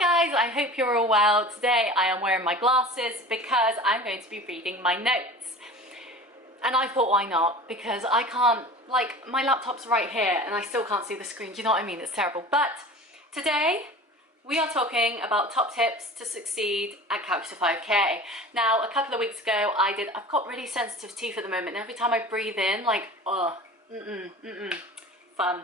Hi guys, I hope you're all well. Today I am wearing my glasses because I'm going to be reading my notes. And I thought, why not? Because I can't, like, my laptop's right here and I still can't see the screen. Do you know what I mean? It's terrible. But today we are talking about top tips to succeed at Couch to 5K. Now, a couple of weeks ago I've got really sensitive teeth at the moment. And every time I breathe in, like, fun.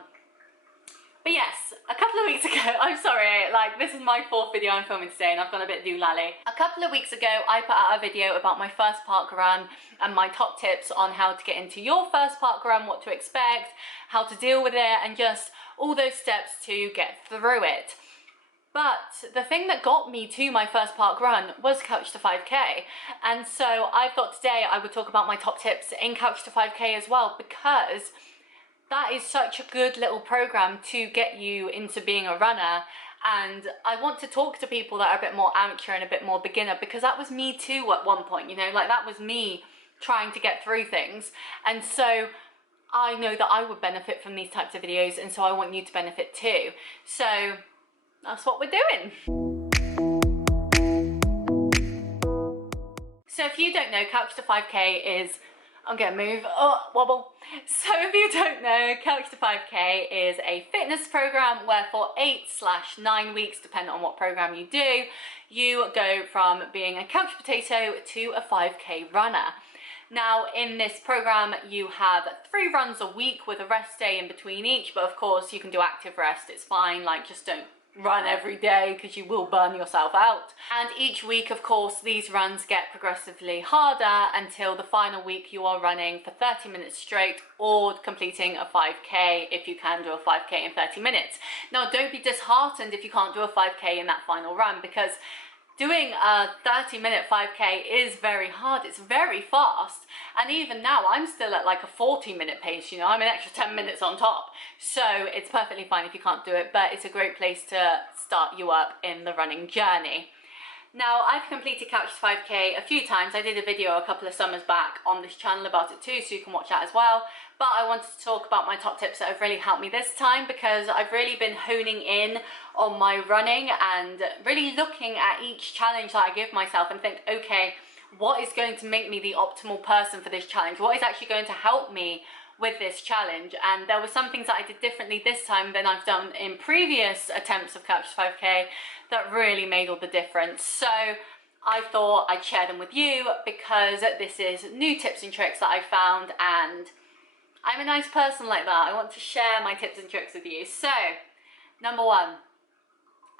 But yes, a couple of weeks ago, I'm sorry, like this is my fourth video I'm filming today and I've gone a bit doolally. A couple of weeks ago, I put out a video about my first park run and my top tips on how to get into your first park run, what to expect, how to deal with it, and just all those steps to get through it. But the thing that got me to my first park run was Couch to 5K. And so I thought today I would talk about my top tips in Couch to 5K as well, because that is such a good little program to get you into being a runner. And I want to talk to people that are a bit more amateur and a bit more beginner, because that was me too at one point, you know, like that was me trying to get through things. And so I know that I would benefit from these types of videos, and so I want you to benefit too. So that's what we're doing. So if you don't know, Couch to 5K is, I'm gonna move, wobble. So if you don't know, Couch to 5K is a fitness program where for 8/9 weeks, depending on what program you do, you go from being a couch potato to a 5K runner. Now in this program, you have 3 runs a week with a rest day in between each, but of course you can do active rest, it's fine, like just don't run every day because you will burn yourself out. And each week, of course, these runs get progressively harder until the final week you are running for 30 minutes straight or completing a 5K if you can do a 5K in 30 minutes. Now don't be disheartened if you can't do a 5K in that final run, because doing a 30-minute 5K is very hard, it's very fast, and even now I'm still at like a 40-minute pace, you know, I'm an extra 10 minutes on top, so it's perfectly fine if you can't do it, but it's a great place to start you up in the running journey. Now, I've completed Couch to 5K a few times. I did a video a couple of summers back on this channel about it too, so you can watch that as well. But I wanted to talk about my top tips that have really helped me this time, because I've really been honing in on my running and really looking at each challenge that I give myself and think, okay, what is going to make me the optimal person for this challenge? What is actually going to help me with this challenge? And there were some things that I did differently this time than I've done in previous attempts of Couch to 5K that really made all the difference. So I thought I'd share them with you because this is new tips and tricks that I found, and I'm a nice person like that. I want to share my tips and tricks with you. So, number 1,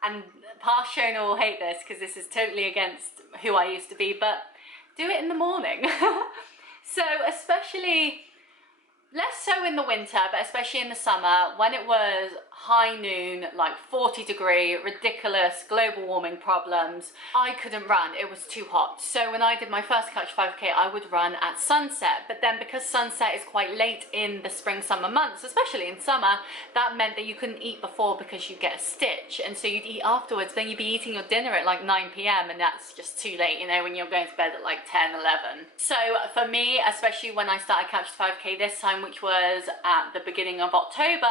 and past Shona will hate this because this is totally against who I used to be, but do it in the morning. So especially, less so in the winter, but especially in the summer, when it was high noon, like 40-degree, ridiculous global warming problems, I couldn't run, it was too hot. So when I did my first Couch 5K, I would run at sunset, but then because sunset is quite late in the spring summer months, especially in summer, that meant that you couldn't eat before because you'd get a stitch, and so you'd eat afterwards, then you'd be eating your dinner at like 9 p.m, and that's just too late, you know, when you're going to bed at like 10, 11. So for me, especially when I started Couch to 5K this time, which was at the beginning of October,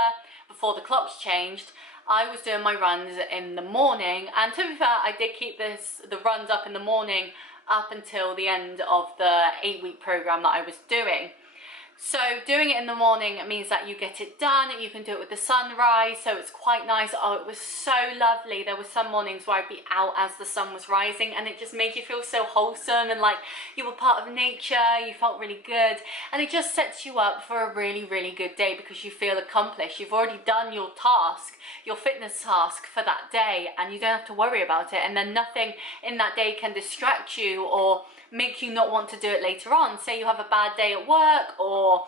before the clocks changed, I was doing my runs in the morning, and to be fair, I did keep the runs up in the morning up until the end of the 8-week program that I was doing. So doing it in the morning means that you get it done, you can do it with the sunrise, so it's quite nice. Oh, it was so lovely. There were some mornings where I'd be out as the sun was rising, and it just made you feel so wholesome and like you were part of nature, you felt really good, and it just sets you up for a really, really good day because you feel accomplished. You've already done your task, your fitness task for that day, and you don't have to worry about it, and then nothing in that day can distract you or make you not want to do it later on. Say you have a bad day at work or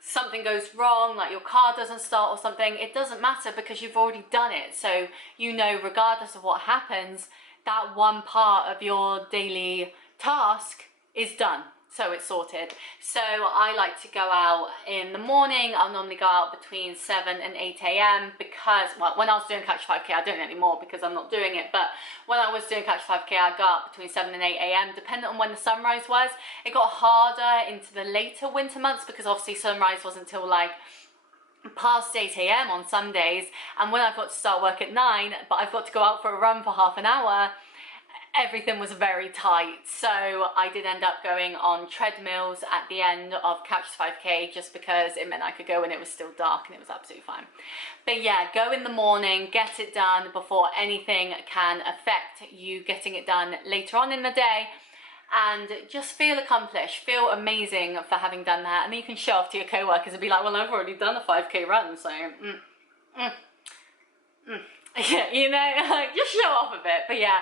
something goes wrong, like your car doesn't start or something, it doesn't matter because you've already done it. So you know, regardless of what happens, that one part of your daily task is done. So it's sorted. So I like to go out in the morning. I'll normally go out between 7 and 8 a.m. because, well, when I was doing Couch 5K, I don't anymore because I'm not doing it, but when I was doing Couch 5K, I'd go out between 7 and 8 a.m. depending on when the sunrise was. It got harder into the later winter months because obviously sunrise wasn't until like past 8 a.m. on some days, and when I've got to start work at 9, but I've got to go out for a run for half an hour, everything was very tight. So I did end up going on treadmills at the end of Couch to 5K just because it meant I could go when it was still dark, and it was absolutely fine. But yeah, go in the morning, get it done before anything can affect you getting it done later on in the day, and just feel accomplished, feel amazing for having done that. And then you can show off to your co-workers and be like, well, I've already done a 5K run, so yeah, you know, like, just show off a bit. But yeah,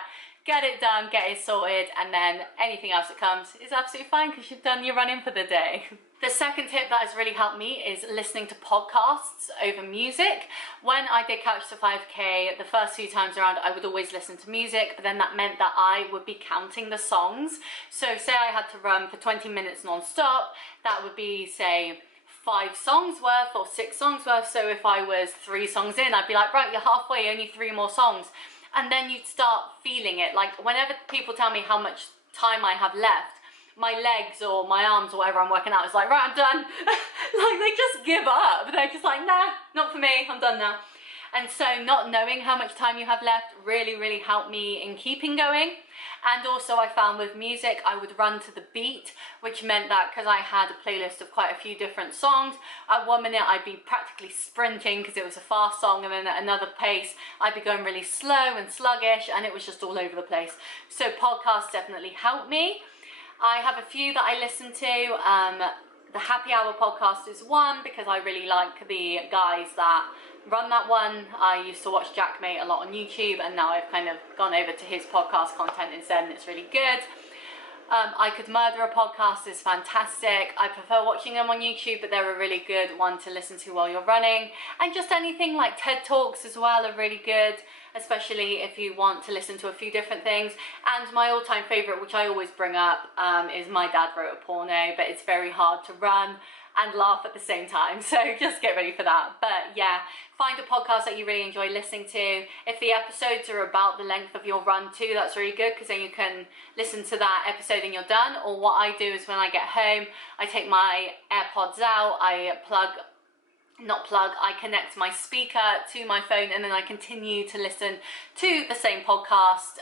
get it done, get it sorted, and then anything else that comes is absolutely fine because you've done your running for the day. The second tip that has really helped me is listening to podcasts over music. When I did Couch to 5K, the first few times around, I would always listen to music, but then that meant that I would be counting the songs. So say I had to run for 20 minutes non-stop, that would be, say, 5 songs worth or 6 songs worth. So if I was 3 songs in, I'd be like, right, you're halfway, only 3 more songs. And then you'd start feeling it. Like, whenever people tell me how much time I have left, my legs or my arms or whatever I'm working out is like, right, I'm done. Like, they just give up. They're just like, nah, not for me, I'm done now. And so not knowing how much time you have left really, really helped me in keeping going. And also I found with music, I would run to the beat, which meant that because I had a playlist of quite a few different songs, at one minute I'd be practically sprinting because it was a fast song, and then at another pace I'd be going really slow and sluggish, and it was just all over the place. So podcasts definitely helped me. I have a few that I listen to. The Happy Hour podcast is one because I really like the guys that run that one. I used to watch Jackmate a lot on YouTube, and now I've kind of gone over to his podcast content instead, and it's really good. I Could Murder a podcast is fantastic. I prefer watching them on YouTube, but they're a really good one to listen to while you're running. And just anything like TED Talks as well are really good, especially if you want to listen to a few different things. And my all-time favorite, which I always bring up, is My Dad Wrote a Porno, but it's very hard to run and laugh at the same time, so just get ready for that. But yeah, find a podcast that you really enjoy listening to. If the episodes are about the length of your run too, that's really good, because then you can listen to that episode and you're done. Or what I do is when I get home, I take my AirPods out, I connect my speaker to my phone, and then I continue to listen to the same podcast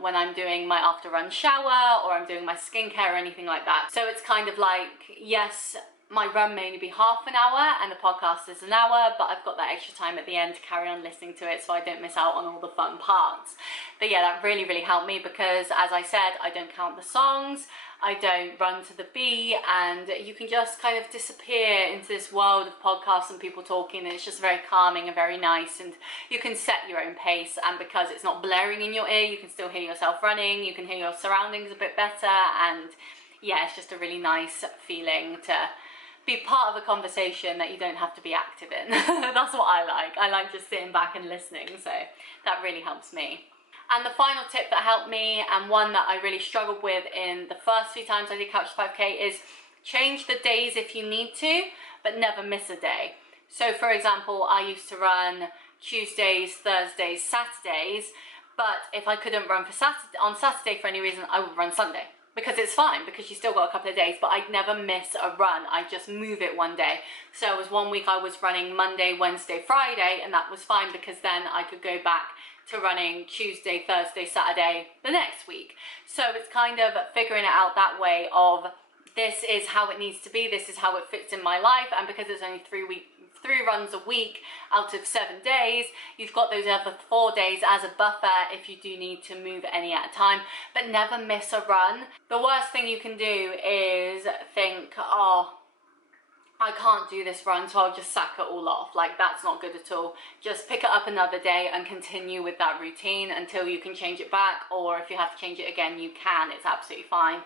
when I'm doing my after run shower, or I'm doing my skincare or anything like that. So it's kind of like, yes, my run may only be half an hour and the podcast is an hour, but I've got that extra time at the end to carry on listening to it so I don't miss out on all the fun parts. But yeah, that really, really helped me because, as I said, I don't count the songs, I don't run to the beat, and you can just kind of disappear into this world of podcasts and people talking, and it's just very calming and very nice, and you can set your own pace, and because it's not blaring in your ear, you can still hear yourself running, you can hear your surroundings a bit better, and yeah, it's just a really nice feeling to be part of a conversation that you don't have to be active in. That's what I like. I like just sitting back and listening, so that really helps me. And the final tip that helped me, and one that I really struggled with in the first few times I did Couch to 5K, is change the days if you need to, but never miss a day. So for example, I used to run Tuesdays, Thursdays, Saturdays, but if I couldn't run on Saturday for any reason, I would run Sunday. Because it's fine, because you still got a couple of days, but I'd never miss a run. I'd just move it one day. So it was one week I was running Monday, Wednesday, Friday, and that was fine because then I could go back to running Tuesday, Thursday, Saturday the next week. So it's kind of figuring it out that way of, this is how it needs to be, this is how it fits in my life, and because it's only 3 runs a week out of 7 days, you've got those other 4 days as a buffer if you do need to move any at a time, but never miss a run. The worst thing you can do is think, oh, I can't do this run, so I'll just sack it all off. Like, that's not good at all. Just pick it up another day and continue with that routine until you can change it back, or if you have to change it again, you can. It's absolutely fine.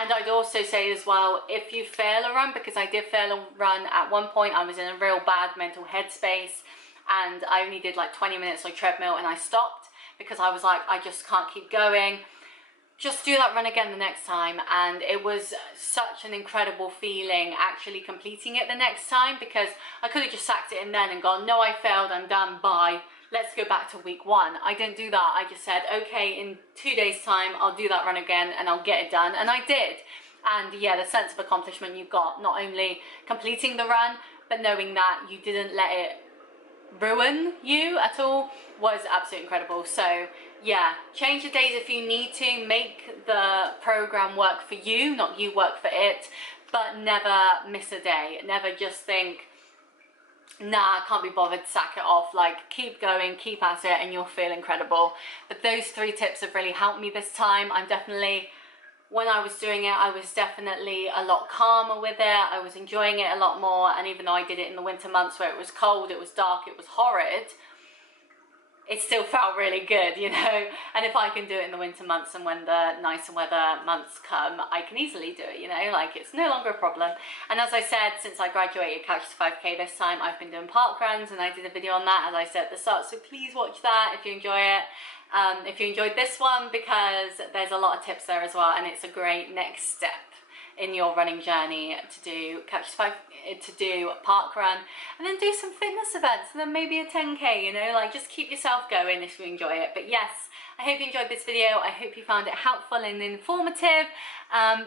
And I'd also say as well, if you fail a run, because I did fail a run at one point, I was in a real bad mental headspace, and I only did like 20 minutes on treadmill and I stopped because I was like, I just can't keep going. Just do that run again the next time, and it was such an incredible feeling actually completing it the next time, because I could have just sacked it in then and gone, no, I failed, I'm done, bye, let's go back to week 1. I didn't do that. I just said, okay, in 2 days time I'll do that run again and I'll get it done, and I did. And yeah, the sense of accomplishment you got, not only completing the run, but knowing that you didn't let it ruin you at all was absolutely incredible. So yeah, change the days if you need to, make the program work for you, not you work for it, but never miss a day. Never just think, nah, I can't be bothered, sack it off. Like, keep going, keep at it, and you'll feel incredible. But those 3 tips have really helped me this time. I'm definitely, when I was doing it, I was definitely a lot calmer with it. I was enjoying it a lot more. And even though I did it in the winter months where it was cold, it was dark, it was horrid, it still felt really good, you know. And if I can do it in the winter months, and when the nicer weather months come, I can easily do it, you know, like it's no longer a problem. And as I said, since I graduated Couch to 5K this time, I've been doing park runs, and I did a video on that, as I said at the start, so please watch that if you enjoy it. If you enjoyed this one, because there's a lot of tips there as well, and it's a great next step in your running journey to do to do a park run, and then do some fitness events, and then maybe a 10K, you know, like just keep yourself going if you enjoy it. But yes, I hope you enjoyed this video. I hope you found it helpful and informative.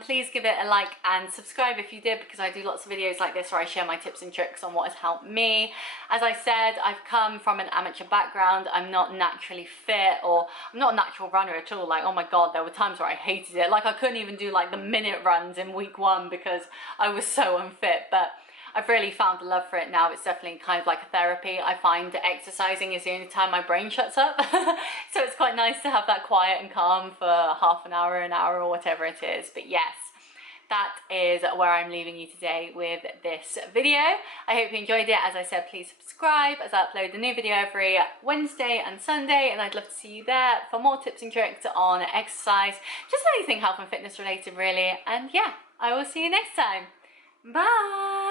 Please give it a like and subscribe if you did, because I do lots of videos like this where I share my tips and tricks on what has helped me. As I said, I've come from an amateur background. I'm not naturally fit, or I'm not a natural runner at all. Like, oh my god, there were times where I hated it. Like, I couldn't even do like the minute runs in week 1 because I was so unfit. But I've really found a love for it now. It's definitely kind of like a therapy. I find that exercising is the only time my brain shuts up. So it's quite nice to have that quiet and calm for half an hour, or whatever it is. But yes, that is where I'm leaving you today with this video. I hope you enjoyed it. As I said, please subscribe, as I upload a new video every Wednesday and Sunday, and I'd love to see you there for more tips and tricks on exercise, just anything health and fitness related really. And yeah, I will see you next time. Bye.